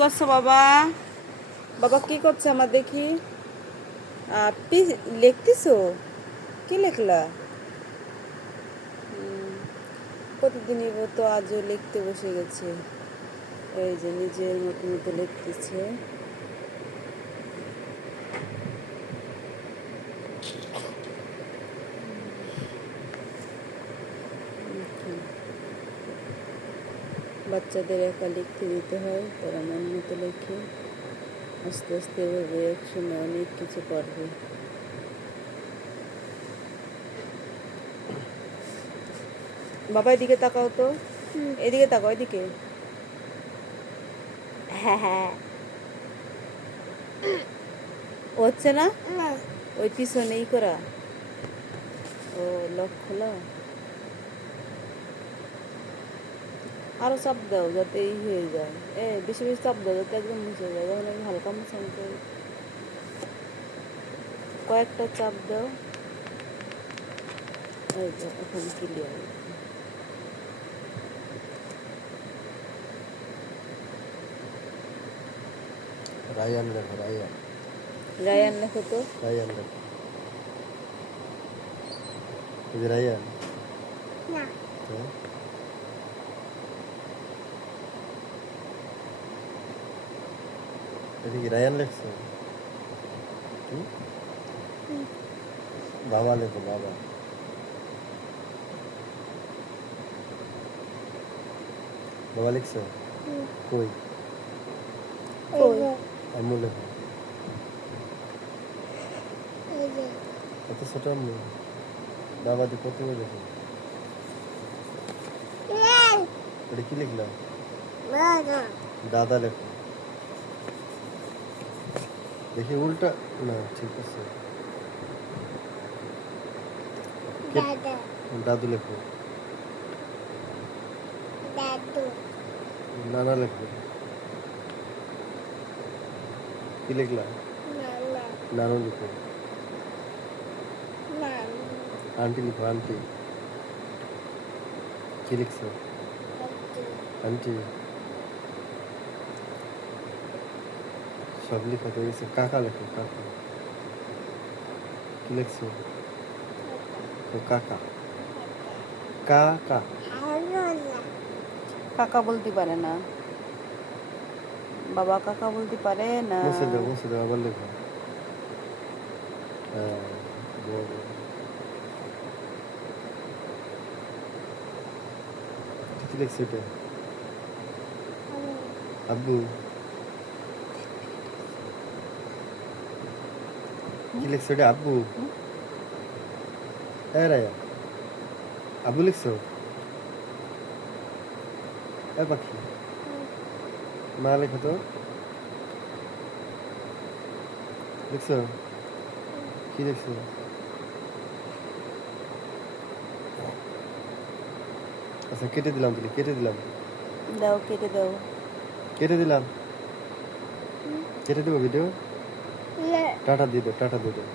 করছো বাবা? বাবা কি করছো আমার দেখি? লিখতেছো? কি লিখলা? প্রতিদিনই তো আজও লিখতে বসে গেছে। এই যে নিজের মতো মতো লিখতেছে। বাচ্চাদের একা লিখতে দিতে হয়, তারা মন মতো লেখে। আস্তে আস্তে এভাবে একসময় অনেক কিছু পারবে। বাবা এদিকে তাকাও তো, এদিকে তাকাও, এদিকে। হ্যাঁ হ্যাঁ, হচ্ছে না ওই পিছনেই করা। ও লক খোলা, আরো চাপ দাও যাতে এই হয়ে যায়। বেশি বেশি চাপ দাও যাতে একদম মুছে যায়। যখন এই হালকা মুছে নিতে কয়েকটা চাপ দাও। এই যে এখন ক্লিয়ার। রায়ান লেখো, রায়ান। রায়ান লেখো তো। রায়ান লেখো, এই যে রায়ান। না, হ্যাঁ, এটা কি রায়ান লেখছো? কি? বাবা লেখো, বাবা। বাবা লিখছো? কই? এই যে, আম্মু লেখো। এই যে, এত ছোট আম্মু? বাবা দিয়ে প্রথমে লেখো। এটা কি লিখলাম? বাবা, দাদা লেখো। দেখি উল্টা না, ঠিক আছে। দাদা, দাদু লেখো। দাদু, নানা লেখো। কি লিখলাম? নানা, নানু লিখো। নানু, আন্টি লিখো, আন্টি। কি লিখছো? Aunty, aunty. সব লিখো তো গেছে। কাকা লেখো, কাকা। কি লিখছো? তো কাকা, কাকা। হারুনা, কাকা বলতে পারে না বাবা, কাকা বলতে পারে না। মুছে দাও, আবার লেখো। হ্যাঁ, বড়। কি লিখছো এটা? আব্বু। কি লিখছো এটা? আব্বু। হ্যাঁ রায়া, আব্বু লিখছো? পাখি, মা লেখো তো। লিখছো? কি লিখছো? আচ্ছা, কেটে দিলাম, তাহলে কেটে দিলাম। দাও, কেটে দাও। কেটে দিলাম। কেটে দেবো ভিডিও। না, টাটা দিয়ে দাও, টাটা দিয়ে দাও।